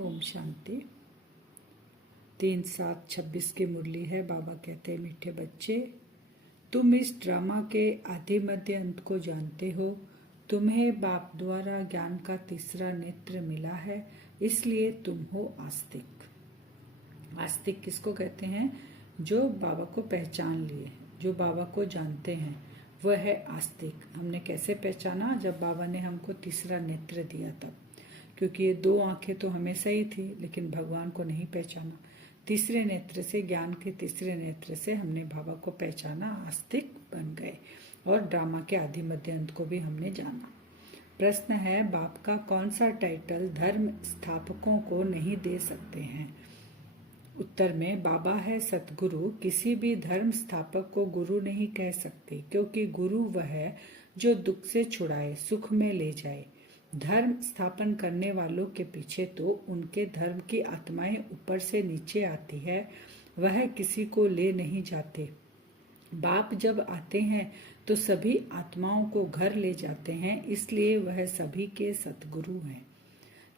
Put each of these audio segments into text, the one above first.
ओम शांति। 3/7/26 की मुरली है। बाबा कहते हैं, मीठे बच्चे, तुम इस ड्रामा के आदि मध्य अंत को जानते हो। तुम्हें बाप द्वारा ज्ञान का तीसरा नेत्र मिला है, इसलिए तुम हो आस्तिक। आस्तिक किसको कहते हैं? जो बाबा को पहचान लिए, जो बाबा को जानते हैं, वह है आस्तिक। हमने कैसे पहचाना? जब बाबा ने हमको तीसरा नेत्र दिया तब, क्योंकि ये दो आंखें तो हमेशा ही थी, लेकिन भगवान को नहीं पहचाना। तीसरे नेत्र से, ज्ञान के तीसरे नेत्र से हमने बाबा को पहचाना, आस्तिक बन गए और ड्रामा के आदि मध्य अंत को भी हमने जाना। प्रश्न है, बाप का कौन सा टाइटल धर्म स्थापकों को नहीं दे सकते हैं? उत्तर में बाबा है सतगुरु। किसी भी धर्म स्थापक को गुरु नहीं कह सकते, क्योंकि गुरु वह है जो दुख से छुड़ाए, सुख में ले जाए। धर्म स्थापन करने वालों के पीछे तो उनके धर्म की आत्माएं ऊपर से नीचे आती है, वह किसी को ले नहीं जाते। बाप जब आते हैं तो सभी आत्माओं को घर ले जाते हैं, इसलिए वह सभी के सतगुरु हैं।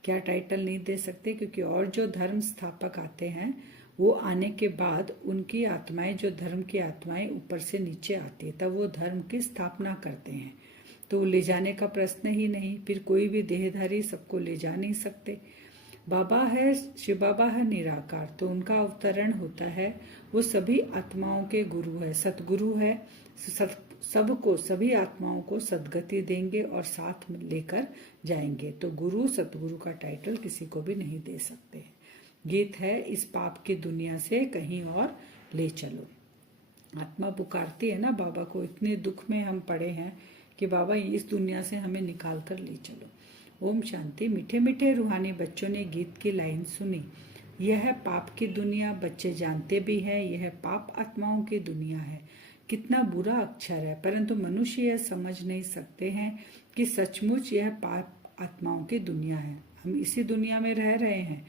क्या टाइटल नहीं दे सकते? क्योंकि और जो धर्म स्थापक आते हैं, वो आने के बाद उनकी आत्माएं, जो धर्म की आत्माएं ऊपर से नीचे आती है, तब वो धर्म की स्थापना करते हैं। तो ले जाने का प्रश्न ही नहीं। फिर कोई भी देहधारी सबको ले जा नहीं सकते। बाबा है, शिव बाबा है निराकार, तो उनका अवतरण होता है। वो सभी आत्माओं के गुरु है, सतगुरु है। सबको, सभी आत्माओं को सदगति देंगे और साथ में लेकर जाएंगे। तो गुरु, सतगुरु का टाइटल किसी को भी नहीं दे सकते। गीत है, इस पाप की दुनिया से कहीं और ले चलो। आत्मा पुकारती है ना बाबा को, इतने दुख में हम पड़े हैं कि बाबा इस दुनिया से हमें निकाल कर ले चलो। ओम शांति। मीठे मीठे रूहानी बच्चों ने गीत की लाइन सुनी। यह पाप की दुनिया, बच्चे जानते भी हैं यह पाप आत्माओं की दुनिया है। कितना बुरा अक्षर है, परंतु मनुष्य यह समझ नहीं सकते हैं कि सचमुच यह पाप आत्माओं की दुनिया है। हम इसी दुनिया में रह रहे हैं,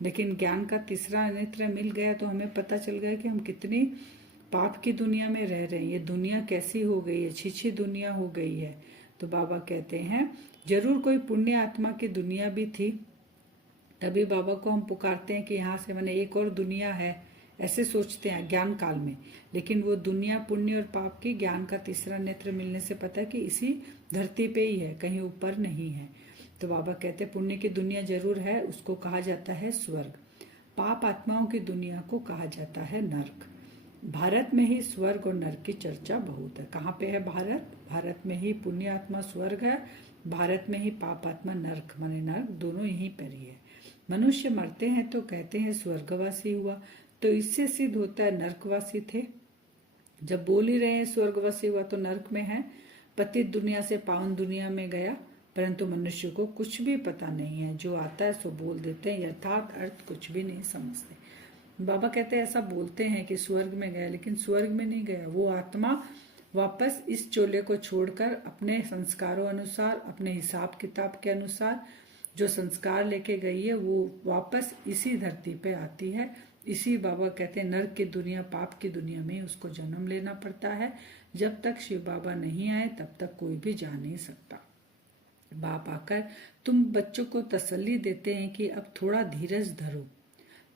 लेकिन ज्ञान का तीसरा नेत्र मिल गया तो हमें पता चल गया कि हम कितनी पाप की दुनिया में रह रहे हैं। ये दुनिया कैसी हो गई है, छिछी दुनिया हो गई है। तो बाबा कहते हैं, जरूर कोई पुण्य आत्मा की दुनिया भी थी, तभी बाबा को हम पुकारते हैं कि यहाँ से मैंने एक और दुनिया है, ऐसे सोचते हैं ज्ञान काल में। लेकिन वो दुनिया पुण्य और पाप की ज्ञान का तीसरा नेत्र मिलने से पता है कि इसी धरती पे ही है, कहीं ऊपर नहीं है। तो बाबा कहते हैं, पुण्य की दुनिया जरूर है, उसको कहा जाता है स्वर्ग। पाप आत्माओं की दुनिया को कहा जाता है नर्क। भारत में ही स्वर्ग और नर्क की चर्चा बहुत है। कहाँ पे है भारत? भारत में ही पुण्य आत्मा स्वर्ग है, भारत में ही पाप आत्मा नर्क माने नर्क, दोनों यहीं पर ही है। मनुष्य मरते हैं तो कहते हैं स्वर्गवासी हुआ, तो इससे सिद्ध होता है नर्कवासी थे। जब बोल ही रहे हैं स्वर्गवासी हुआ तो नर्क में है। पतित दुनिया से पावन दुनिया में गया, परंतु मनुष्य को कुछ भी पता नहीं है, जो आता है सो बोल देते हैं, यथार्थ अर्थ कुछ भी नहीं समझते। बाबा कहते हैं ऐसा बोलते हैं कि स्वर्ग में गया, लेकिन स्वर्ग में नहीं गया। वो आत्मा वापस इस चोले को छोड़कर अपने संस्कारों अनुसार, अपने हिसाब किताब के अनुसार जो संस्कार लेके गई है, वो वापस इसी धरती पे आती है। इसी बाबा कहते हैं नर्क की दुनिया, पाप की दुनिया में उसको जन्म लेना पड़ता है। जब तक शिव बाबा नहीं आए तब तक कोई भी जा नहीं सकता। बाप आकर तुम बच्चों को तसल्ली देते हैं कि अब थोड़ा धीरज धरो,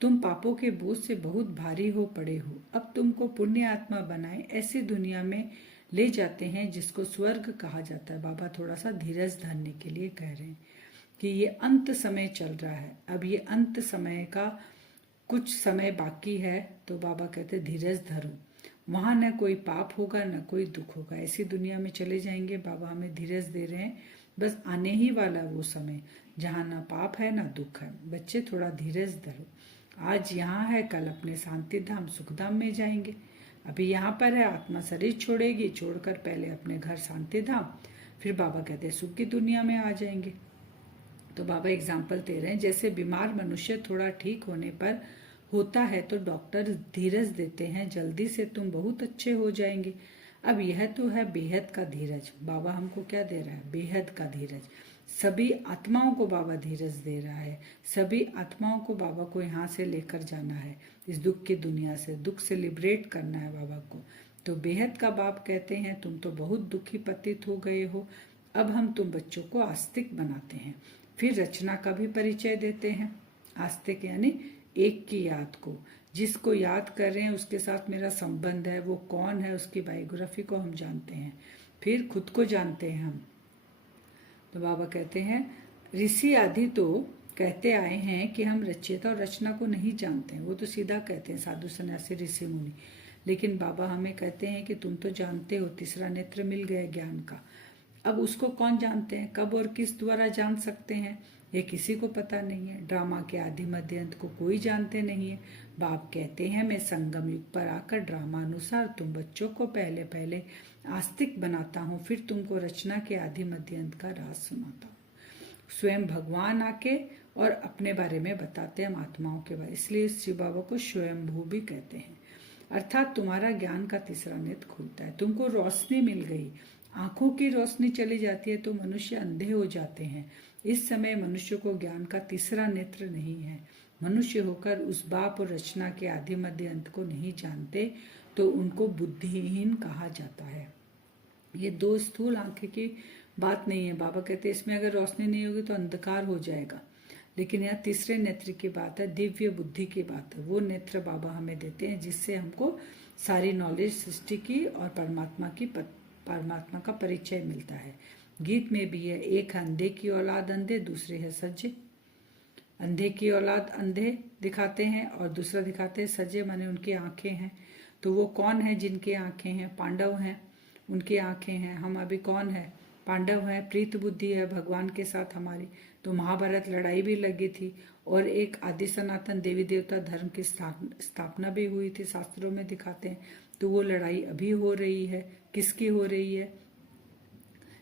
तुम पापों के बोझ से बहुत भारी हो पड़े हो। अब तुमको पुण्य आत्मा बनाए ऐसी दुनिया में ले जाते हैं जिसको स्वर्ग कहा जाता है। बाबा थोड़ा सा धीरज धरने के लिए कह रहे हैं कि ये अंत समय चल रहा है, अब ये अंत समय का कुछ समय बाकी है। तो बाबा कहते धीरज धरो, वहां न कोई पाप होगा न कोई दुख होगा, ऐसी दुनिया में चले जाएंगे। बाबा हमें धीरज दे रहे हैं, बस आने ही वाला वो समय जहाँ ना पाप है ना दुख है। बच्चे थोड़ा धीरज धरो, आज यहाँ है, कल अपने शांति धाम सुखधाम में जाएंगे। अभी यहाँ पर है, आत्मा शरीर छोड़ेगी, छोड़कर पहले अपने घर शांति धाम, फिर बाबा कहते हैं सुख की दुनिया में आ जाएंगे। तो बाबा एग्जाम्पल दे रहे हैं, जैसे बीमार मनुष्य थोड़ा ठीक होने पर होता है तो डॉक्टर धीरज देते हैं, जल्दी से तुम बहुत अच्छे हो जाएंगे। अब यह तो है बेहद का धीरज। बाबा हमको क्या दे रहा है? बेहद का धीरज। सभी आत्माओं को बाबा धीरज दे रहा है। सभी आत्माओं को बाबा को यहाँ से लेकर जाना है, इस दुख की दुनिया से, दुख से लिबरेट करना है बाबा को। तो बेहद का बाप कहते हैं तुम तो बहुत दुखी पतित हो गए हो, अब हम तुम बच्चों को आस्तिक बनाते हैं। फिर रचना का भी परिचय देते हैं। आस्तिक यानी एक की याद को, जिसको याद कर रहे हैं उसके साथ मेरा संबंध है, वो कौन है, उसकी बायोग्राफी को हम जानते हैं, फिर खुद को जानते हैं हम। तो बाबा कहते हैं ऋषि आदि तो कहते आए हैं कि हम रचयिता और रचना को नहीं जानते हैं, वो तो सीधा कहते हैं साधु सन्यासी ऋषि मुनि। लेकिन बाबा हमें कहते हैं कि तुम तो जानते हो, तीसरा नेत्र मिल गया ज्ञान का। अब उसको कौन जानते हैं, कब और किस द्वारा जान सकते हैं, ये किसी को पता नहीं है। ड्रामा के आदि मध्य अंत को कोई जानते नहीं है। बाप कहते हैं मैं संगम युग पर आकर ड्रामा अनुसार तुम बच्चों को पहले पहले आस्तिक बनाता हूँ, फिर तुमको रचना के आदि मध्य अंत का राज सुनाता हूँ। स्वयं भगवान आके और अपने बारे में बताते हैं, हम आत्माओं के बारे, इसलिए शिव बाबा को स्वयंभू भी कहते हैं। अर्थात तुम्हारा ज्ञान का तीसरा नेत्र खुलता है, तुमको रोशनी मिल गई, आंखों की रोशनी चली जाती है तो मनुष्य अंधे हो जाते हैं। इस समय मनुष्य को ज्ञान का तीसरा नेत्र नहीं है। मनुष्य होकर उस बाप और रचना के आदि मध्य अंत को नहीं जानते तो उनको बुद्धिहीन कहा जाता है। ये दो स्थूल आंखें की बात नहीं है। बाबा कहते हैं इसमें अगर रोशनी नहीं होगी तो अंधकार हो जाएगा, लेकिन यहाँ तीसरे नेत्र की बात है, दिव्य बुद्धि की बात है। वो नेत्र बाबा हमें देते हैं जिससे हमको सारी नॉलेज सृष्टि की और परमात्मा का परिचय मिलता है। गीत में भी है, एक है अंधे की औलाद अंधे, दूसरे है सज्जे। अंधे की औलाद अंधे दिखाते हैं और दूसरा दिखाते हैं सज्जे, माने उनकी आंखें हैं। तो वो कौन है जिनकी आंखें हैं, पांडव हैं, उनकी आंखें हैं। हम अभी कौन है, पांडव हैं, प्रीत बुद्धि है भगवान के साथ हमारी। तो महाभारत लड़ाई भी लगी थी और एक आदि सनातन देवी देवता धर्म की स्थापना भी हुई थी, शास्त्रों में दिखाते हैं। तो वो लड़ाई अभी हो रही है, किसकी हो रही है,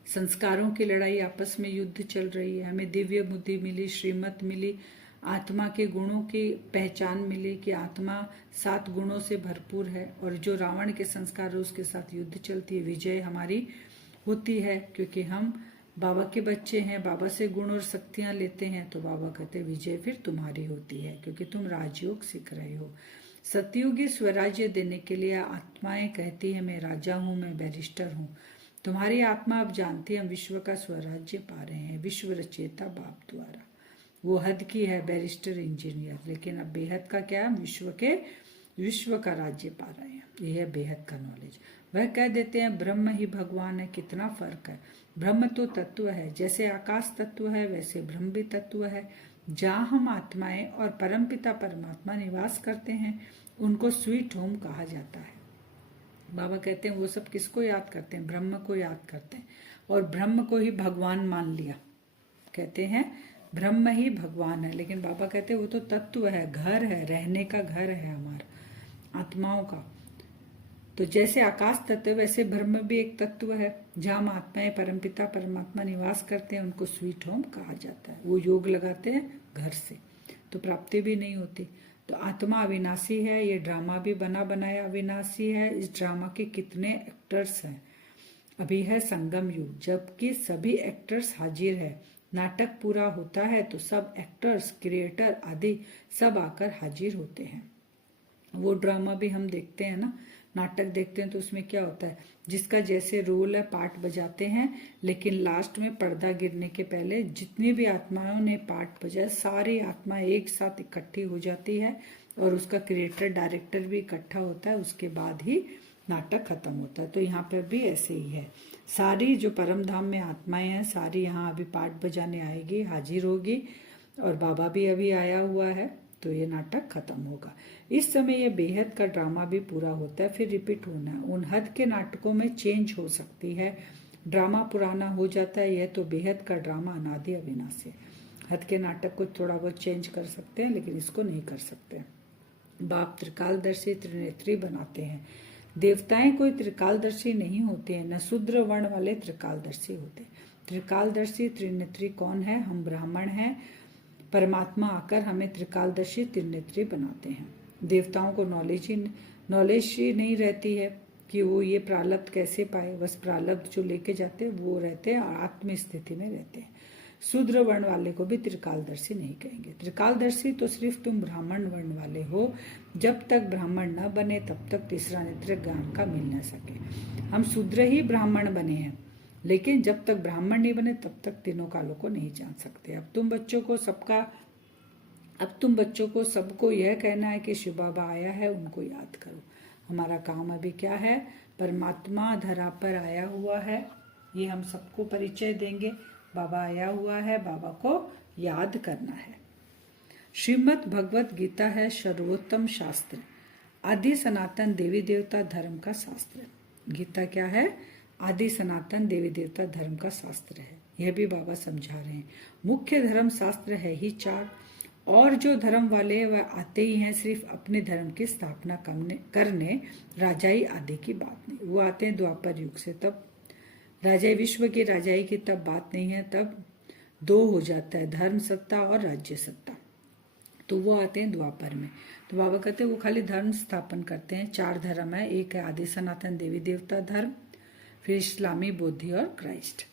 संस्कारों की लड़ाई, आपस में युद्ध चल रही है। हमें दिव्य बुद्धि मिली, श्रीमत मिली, आत्मा के गुणों की पहचान मिली कि आत्मा 7 गुणों से भरपूर है और जो रावण के संस्कार है उसके साथ युद्ध चलती है, विजय हमारी होती है क्योंकि हम बाबा के बच्चे हैं, बाबा से गुण और शक्तियां लेते हैं। तो बाबा कहते हैं विजय फिर तुम्हारी होती है क्योंकि तुम राजयोग सीख रहे हो। सतयुगी स्वराज्य देने के लिए आत्माएं कहती है मैं राजा हूं, मैं बैरिस्टर हूं। तुम्हारी आत्मा अब जानती है हम विश्व का स्वराज्य पा रहे हैं, विश्व रचयिता बाप द्वारा। वो हद की है बैरिस्टर इंजीनियर, लेकिन अब बेहद का क्या है, विश्व का राज्य पा रहे हैं। यह है बेहद का नॉलेज। वह कह देते हैं ब्रह्म ही भगवान है। कितना फर्क है, ब्रह्म तो तत्व है, जैसे आकाश तत्व है वैसे ब्रह्म भी तत्व है। जहाँ हम आत्माएं और परमपिता परमात्मा निवास करते हैं उनको स्वीट होम कहा जाता है। बाबा कहते हैं वो सब किसको याद करते हैं, ब्रह्म को याद करते हैं और ब्रह्म को ही भगवान मान लिया। कहते हैं ब्रह्म ही भगवान है, लेकिन बाबा कहते हैं वो तो तत्व है, घर है, रहने का घर है हमारा आत्माओं का। तो जैसे आकाश तत्व वैसे ब्रह्म भी एक तत्व है। जहाँ आत्माएं परमपिता परमात्मा निवास करते हैं उनको स्वीट होम कहा जाता है। वो योग लगाते हैं घर से तो प्राप्ति भी नहीं होती। तो आत्मा अविनाशी है, ये ड्रामा भी बना बनाया अविनाशी है। इस ड्रामा के कितने एक्टर्स हैं, अभी है संगम युग जबकि सभी एक्टर्स हाजिर है। नाटक पूरा होता है तो सब एक्टर्स, क्रिएटर आदि सब आकर हाजिर होते हैं। वो ड्रामा भी हम देखते हैं ना, नाटक देखते हैं तो उसमें क्या होता है, जिसका जैसे रोल है पार्ट बजाते हैं, लेकिन लास्ट में पर्दा गिरने के पहले जितनी भी आत्माओं ने पार्ट बजाया सारी आत्मा एक साथ इकट्ठी हो जाती है और उसका क्रिएटर डायरेक्टर भी इकट्ठा होता है, उसके बाद ही नाटक खत्म होता है। तो यहाँ पर भी ऐसे ही है, सारी जो परम धाम में आत्माएं हैं सारी यहाँ अभी पार्ट बजाने आएगी, हाजिर होगी और बाबा भी अभी आया हुआ है तो ये नाटक खत्म होगा। इस समय ये बेहद का ड्रामा भी पूरा होता है, फिर रिपीट होना है। उन हद के नाटकों में चेंज हो सकती है, ड्रामा पुराना हो जाता है, यह तो बेहद का ड्रामा अनादि अविनाशी है। हद के नाटक को थोड़ा बहुत चेंज कर सकते हैं लेकिन इसको नहीं कर सकते। बाप त्रिकालदर्शी त्रिनेत्री बनाते हैं। देवताएं कोई त्रिकालदर्शी नहीं होते हैं, न शूद्र वर्ण वाले त्रिकालदर्शी होते। त्रिकालदर्शी त्रिनेत्री कौन है, हम ब्राह्मण हैं। परमात्मा आकर हमें त्रिकालदर्शी त्रिनेत्री बनाते हैं। देवताओं को नॉलेज ही नहीं रहती है कि वो ये प्रारब्ध कैसे पाए, बस प्रारब्ध जो लेके जाते वो रहते हैं और आत्म स्थिति में रहते हैं। शूद्र वर्ण वाले को भी त्रिकालदर्शी नहीं कहेंगे। त्रिकालदर्शी तो सिर्फ तुम ब्राह्मण वर्ण वाले हो, जब तक ब्राह्मण न बने तब तक तीसरा नेत्र ज्ञान का मिल न सके। हम शूद्र ही ब्राह्मण बने हैं, लेकिन जब तक ब्राह्मण नहीं बने तब तक तीनों कालों को नहीं जान सकते। अब तुम बच्चों को सबका अब तुम बच्चों को सबको यह कहना है कि शिव बाबा आया है, उनको याद करो। हमारा काम अभी क्या है, परमात्मा धरा पर आया हुआ है, ये हम सबको परिचय देंगे। बाबा आया हुआ है, बाबा को याद करना है। श्रीमद् भगवत गीता है सर्वोत्तम शास्त्र, आदि सनातन देवी देवता धर्म का शास्त्र। गीता क्या है, आदि सनातन देवी देवता धर्म का शास्त्र है। यह भी बाबा समझा रहे हैं। मुख्य धर्म शास्त्र है ही 4, और जो धर्म वाले हैं वह आते ही हैं सिर्फ अपने धर्म की स्थापना करने, राजाई आदि की बात नहीं। वो आते हैं द्वापर युग से, तब राजाई विश्व की राजाई की तब बात नहीं है, तब 2 हो जाता है, धर्म सत्ता और राज्य सत्ता। तो वो आते हैं द्वापर में। तो बाबा कहते हैं वो खाली धर्म स्थापन करते हैं। 4 धर्म है, एक है आदि सनातन देवी देवता धर्म, फिर इस्लामी, बौद्धि और क्राइस्ट।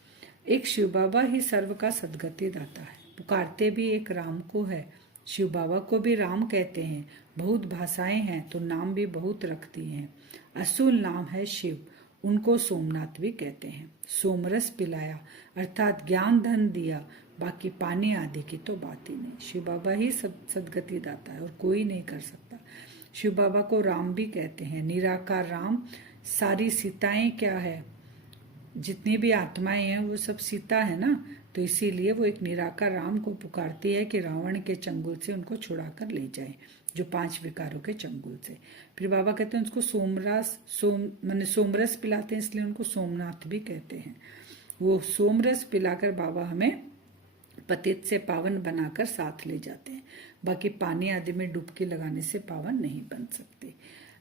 एक शिव बाबा ही सर्व का सदगति दाता है। पुकारते भी एक राम को है, शिव बाबा को भी राम कहते हैं। बहुत भाषाएं हैं तो नाम भी बहुत रखती हैं। असूल नाम है शिव, उनको सोमनाथ भी कहते हैं। सोमरस पिलाया अर्थात ज्ञान धन दिया, बाकी पानी आदि की तो बात ही नहीं। शिव बाबा ही सदगति दाता है और कोई नहीं कर सकता। शिव बाबा को राम भी कहते हैं, निराकार राम। सारी सीताएं क्या है, जितनी भी आत्माएं हैं वो सब सीता है ना, तो इसीलिए वो एक निराकार राम को पुकारती है कि रावण के चंगुल से उनको छुड़ा कर ले जाए, जो 5 विकारों के चंगुल से। फिर बाबा कहते हैं उसको सोमरस पिलाते हैं, इसलिए उनको सोमनाथ भी कहते हैं। वो सोमरस पिलाकर बाबा हमें पतित से पावन बनाकर साथ ले जाते हैं। बाकी पानी आदि में डुबकी लगाने से पावन नहीं बन सकते।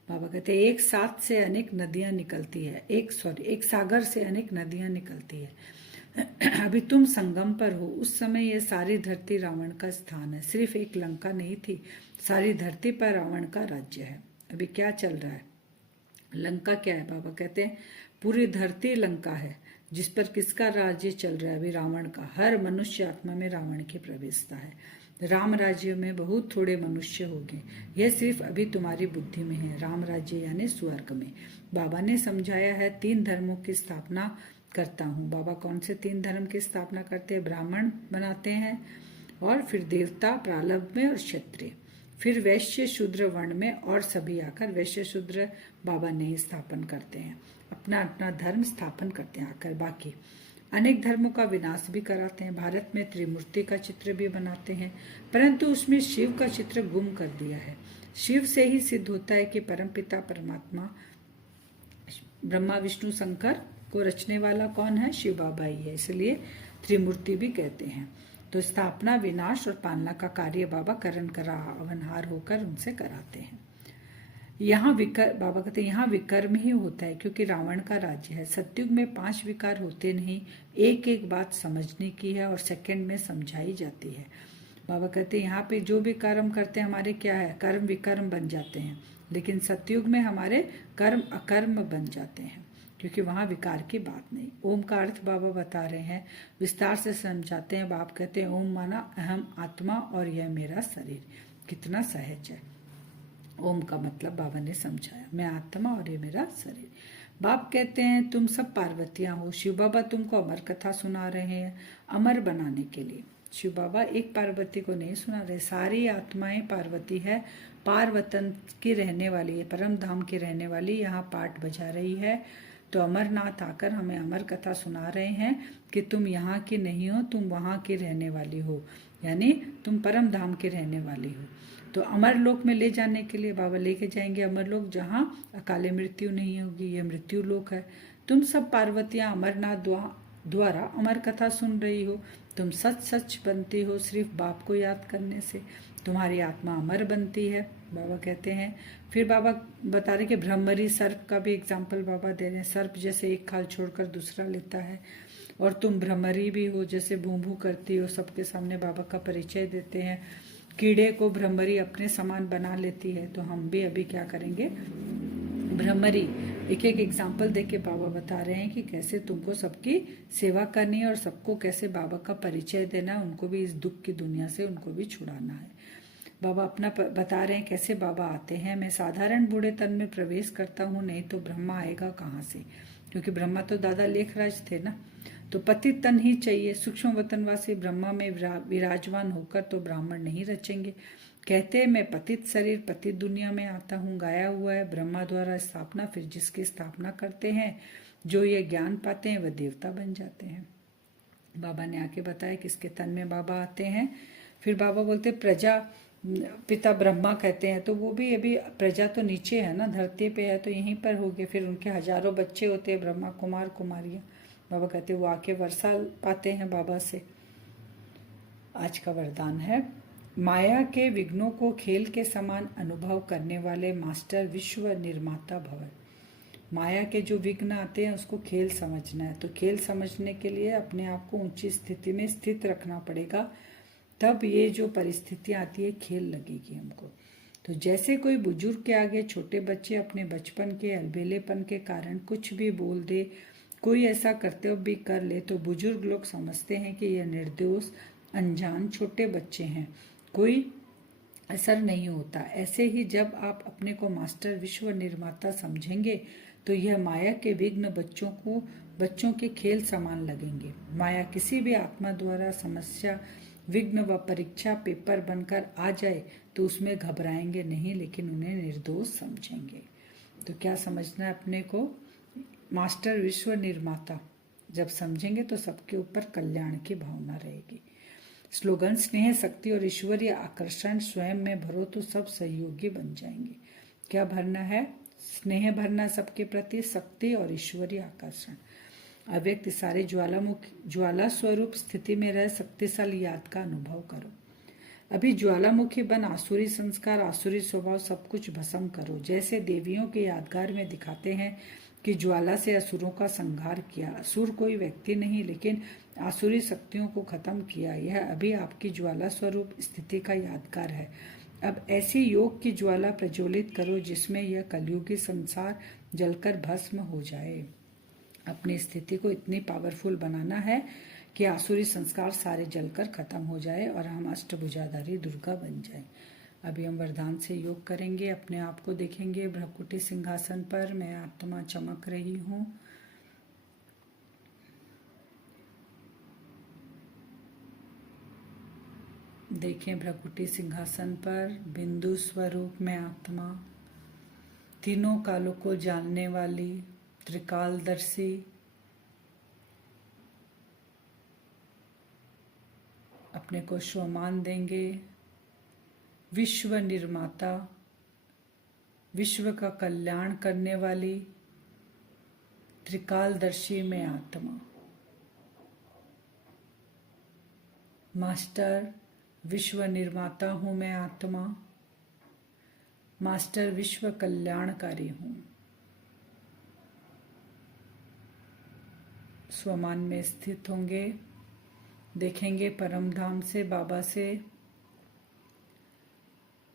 बाबा कहते हैं एक साथ से अनेक नदियां निकलती है, एक सागर से अनेक नदियां निकलती है। अभी तुम संगम पर हो, उस समय ये सारी धरती रावण का स्थान है। सिर्फ एक लंका नहीं थी, सारी धरती पर रावण का राज्य है। अभी क्या चल रहा है, लंका क्या है? बाबा कहते हैं पूरी धरती लंका है, जिस पर किसका राज्य चल रहा है? अभी रावण का। हर मनुष्य आत्मा में रावण की प्रवेशता है। राम राज्य में बहुत थोड़े मनुष्य होंगे, यह सिर्फ अभी तुम्हारी बुद्धि में है। राम राज्य यानी स्वर्ग में। बाबा ने समझाया है 3 धर्मों की स्थापना करता हूँ। बाबा कौन से 3 धर्म की स्थापना करते हैं? ब्राह्मण बनाते हैं, और फिर देवता, प्रारब्ध में और क्षत्रिय, फिर वैश्य शूद्र वर्ण में, और सभी आकर वैश्य शूद्र बाबा नहीं स्थापन करते हैं, अपना अपना धर्म स्थापन करते हैं आकर। बाकी अनेक धर्मों का विनाश भी कराते हैं। भारत में त्रिमूर्ति का चित्र भी बनाते हैं, परंतु उसमें शिव का चित्र गुम कर दिया है। शिव से ही सिद्ध होता है कि परमपिता परमात्मा ब्रह्मा विष्णु शंकर को रचने वाला कौन है? शिव बाबा ही है, इसलिए त्रिमूर्ति भी कहते हैं। तो स्थापना, विनाश और पालना का कार्य बाबा करण करा अवनहार होकर उनसे कराते हैं। यहाँ बाबा कहते हैं यहाँ विकर्म ही होता है, क्योंकि रावण का राज्य है। सतयुग में 5 विकार होते नहीं, एक एक बात समझने की है और सेकंड में समझाई जाती है। बाबा कहते हैं यहाँ पे जो भी कर्म करते हैं हमारे क्या है? कर्म विकर्म बन जाते हैं, लेकिन सतयुग में हमारे कर्म अकर्म बन जाते हैं, क्योंकि वहाँ विकार की बात नहीं। ओम का अर्थ बाबा बता रहे हैं, विस्तार से समझाते हैं। बाप कहते हैं ओम माना अहम आत्मा और यह मेरा शरीर। कितना सहज है। ओम का मतलब बाबा ने समझाया, मैं आत्मा और ये मेरा शरीर। बाप कहते हैं तुम सब पार्वतियां हो। शिव बाबा तुमको अमर कथा सुना रहे हैं अमर बनाने के लिए। शिव बाबा एक पार्वती को नहीं सुना रहे, सारी आत्माएं पार्वती है। पार्वतन की रहने वाली है, परम धाम की रहने वाली यहाँ पाठ बजा रही है। तो अमरनाथ आकर हमें अमर कथा सुना रहे हैं कि तुम यहाँ की नहीं हो, तुम वहाँ की रहने वाली हो, यानी तुम परम धाम की रहने वाली हो। तो अमर लोक में ले जाने के लिए बाबा लेके जाएंगे अमर लोक, जहाँ अकाले मृत्यु नहीं होगी। ये मृत्यु लोक है। तुम सब पार्वतियां अमरनाथ द्वारा अमर कथा सुन रही हो। तुम सच सच बनती हो सिर्फ बाप को याद करने से। तुम्हारी आत्मा अमर बनती है, बाबा कहते हैं। फिर बाबा बता रहे कि ब्रह्मरी सर्प का भी एग्जाम्पल बाबा दे रहे हैं। सर्प जैसे एक खाल छोड़कर दूसरा लेता है, और तुम ब्रह्मरी भी हो, जैसे भूं भूं करती हो, सबके सामने बाबा का परिचय देते हैं। कीड़े को ब्रह्मरी अपने समान बना लेती है, तो हम भी अभी क्या करेंगे? ब्रह्मरी। एक एक एग्जाम्पल देके बाबा बता रहे हैं कि कैसे तुमको सबकी सेवा करनी है और सबको कैसे बाबा का परिचय देना है, उनको भी इस दुख की दुनिया से उनको भी छुड़ाना है। बाबा अपना बता रहे हैं कैसे बाबा आते हैं। मैं साधारण बूढ़े तन में प्रवेश करता हूँ, नहीं तो ब्रह्मा आएगा कहाँ से? क्योंकि ब्रह्मा तो दादा लेखराज थे ना। तो पतित तन ही चाहिए। सूक्ष्म वतनवासी ब्रह्मा में विराजमान होकर तो ब्राह्मण नहीं रचेंगे। कहते हैं मैं पतित शरीर पतित दुनिया में आता हूँ। गाया हुआ है ब्रह्मा द्वारा स्थापना, फिर जिसकी स्थापना करते हैं जो ये ज्ञान पाते हैं वह देवता बन जाते हैं। बाबा ने आके बताया किसके तन में बाबा आते हैं। फिर बाबा बोलते प्रजा पिता ब्रह्मा कहते हैं, तो वो भी अभी प्रजा तो नीचे है ना, धरती पे है, तो यहीं पर हो गए। फिर उनके हजारों बच्चे होते हैं, ब्रह्मा कुमार कुमारियाँ। बाबा कहते वो आके वर्षा पाते हैं बाबा से। आज का वरदान है, माया के विघ्नों को खेल के समान अनुभव करने वाले मास्टर विश्व निर्माता भव। माया के जो विघ्न आते हैं उसको खेल समझना है। तो खेल समझने के लिए अपने आप को ऊंची स्थिति में स्थित रखना पड़ेगा, तब ये जो परिस्थितियाँ आती है खेल लगेगी हमको। तो जैसे कोई बुजुर्ग के आगे छोटे बच्चे अपने बचपन के अलबेलेपन के कारण कुछ भी बोल दे, कोई ऐसा कर्तव्य भी कर ले, तो बुजुर्ग लोग समझते हैं कि यह निर्दोष अनजान छोटे बच्चे हैं, कोई असर नहीं होता। ऐसे ही जब आप अपने को मास्टर विश्व निर्माता समझेंगे तो यह माया के विघ्न बच्चों के खेल समान लगेंगे। माया किसी भी आत्मा द्वारा समस्या विघ्न व परीक्षा पेपर बनकर आ जाए तो उसमें घबराएंगे नहीं, लेकिन उन्हें निर्दोष समझेंगे। तो क्या समझना है अपने को, मास्टर विश्व निर्माता जब समझेंगे तो सबके ऊपर कल्याण की भावना रहेगी। स्लोगन, स्नेह शक्ति और ईश्वरीय आकर्षण स्वयं में भरो तो सब सहयोगी बन जाएंगे। क्या भरना है, स्नेह भरना सबके प्रति, शक्ति और ईश्वरीय आकर्षण। अव्यक्त सारे ज्वाला स्वरूप स्थिति में रह शक्तिशाली याद का अनुभव करो। अभी ज्वालामुखी बन आसुरी संस्कार आसुरी स्वभाव सब कुछ भस्म करो। जैसे देवियों के यादगार में दिखाते हैं कि ज्वाला से असुरों का संहार किया। असुर कोई व्यक्ति नहीं लेकिन आसुरी शक्तियों को खत्म किया। यह अभी आपकी ज्वाला स्वरूप स्थिति का यादगार है। अब ऐसी योग की ज्वाला प्रज्वलित करो जिसमें यह कलयुगी संसार जलकर भस्म हो जाए। अपनी स्थिति को इतनी पावरफुल बनाना है कि आसुरी संस्कार सारे जलकर खत्म हो जाए और हम अष्टभुजाधारी दुर्गा बन जाए। अभी हम वरदान से योग करेंगे। अपने आप को देखेंगे भ्रकुटी सिंहासन पर, मैं आत्मा चमक रही हूँ। देखें भ्रकुटी सिंहासन पर बिंदु स्वरूप में आत्मा, तीनों कालों को जानने वाली, त्रिकालदर्शी, अपने को स्वमान देंगे। विश्व निर्माता, विश्व का कल्याण करने वाली, त्रिकालदर्शी में आत्मा। मास्टर विश्व निर्माता हूँ मैं आत्मा, मास्टर विश्व कल्याणकारी हूँ। स्वमान में स्थित होंगे। देखेंगे परम धाम से बाबा से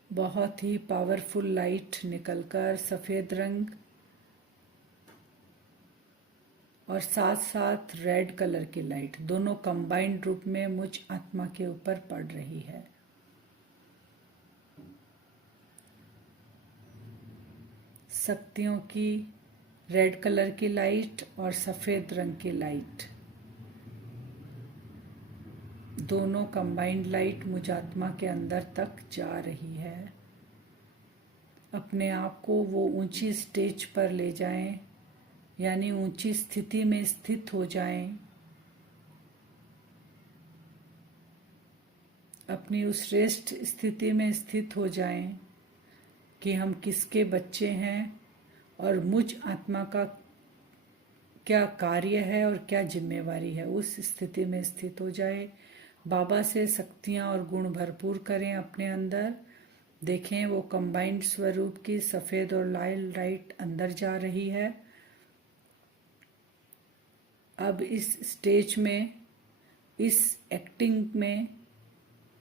बहुत ही पावरफुल लाइट निकलकर सफेद रंग और साथ साथ रेड कलर की लाइट दोनों कंबाइंड रूप में मुझ आत्मा के ऊपर पड़ रही है। शक्तियों की रेड कलर की लाइट और सफेद रंग की लाइट, दोनों कंबाइंड लाइट मुझ आत्मा के अंदर तक जा रही है। अपने आप को वो ऊंची स्टेज पर ले जाएं, यानी ऊंची स्थिति में स्थित हो जाएं। अपनी उस श्रेष्ठ स्थिति में स्थित हो जाएं कि हम किसके बच्चे हैं और मुझ आत्मा का क्या कार्य है और क्या जिम्मेवारी है, उस स्थिति में स्थित हो जाए। बाबा से शक्तियाँ और गुण भरपूर करें अपने अंदर। देखें वो कंबाइंड स्वरूप की सफ़ेद और लाल लाइट अंदर जा रही है। अब इस स्टेज में, इस एक्टिंग में,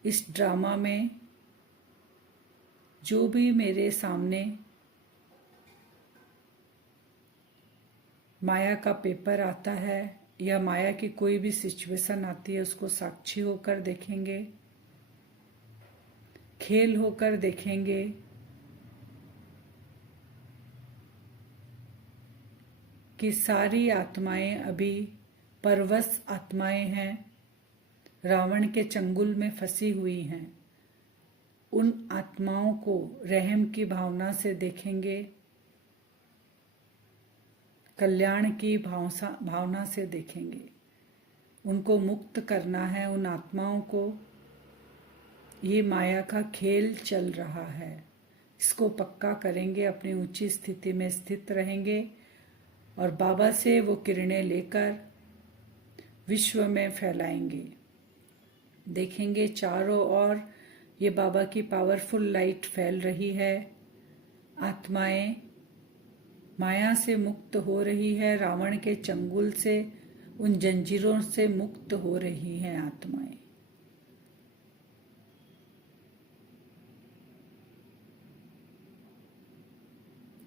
इस ड्रामा में जो भी मेरे सामने माया का पेपर आता है या माया की कोई भी सिचुएशन आती है, उसको साक्षी होकर देखेंगे, खेल होकर देखेंगे। कि सारी आत्माएं अभी परवश आत्माएं हैं, रावण के चंगुल में फंसी हुई हैं। उन आत्माओं को रहम की भावना से देखेंगे, कल्याण की भावना से देखेंगे। उनको मुक्त करना है उन आत्माओं को। ये माया का खेल चल रहा है, इसको पक्का करेंगे, अपनी ऊंची स्थिति में स्थित रहेंगे और बाबा से वो किरणें लेकर विश्व में फैलाएंगे। देखेंगे चारों ओर ये बाबा की पावरफुल लाइट फैल रही है। आत्माएं माया से मुक्त हो रही है, रावण के चंगुल से, उन जंजीरों से मुक्त हो रही हैं आत्माएं।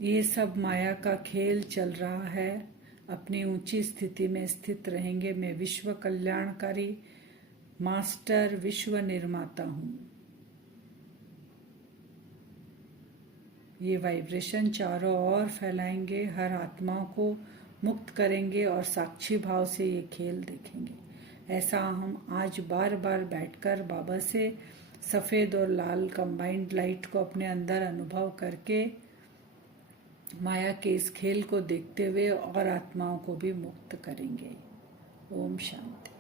ये सब माया का खेल चल रहा है। अपनी ऊंची स्थिति में स्थित रहेंगे। मैं विश्व कल्याणकारी मास्टर विश्व निर्माता हूं। ये वाइब्रेशन चारों ओर फैलाएंगे, हर आत्मा को मुक्त करेंगे और साक्षी भाव से ये खेल देखेंगे। ऐसा हम आज बार बार बैठकर बाबा से सफ़ेद और लाल कंबाइंड लाइट को अपने अंदर अनुभव करके माया के इस खेल को देखते हुए और आत्माओं को भी मुक्त करेंगे। ओम शांति।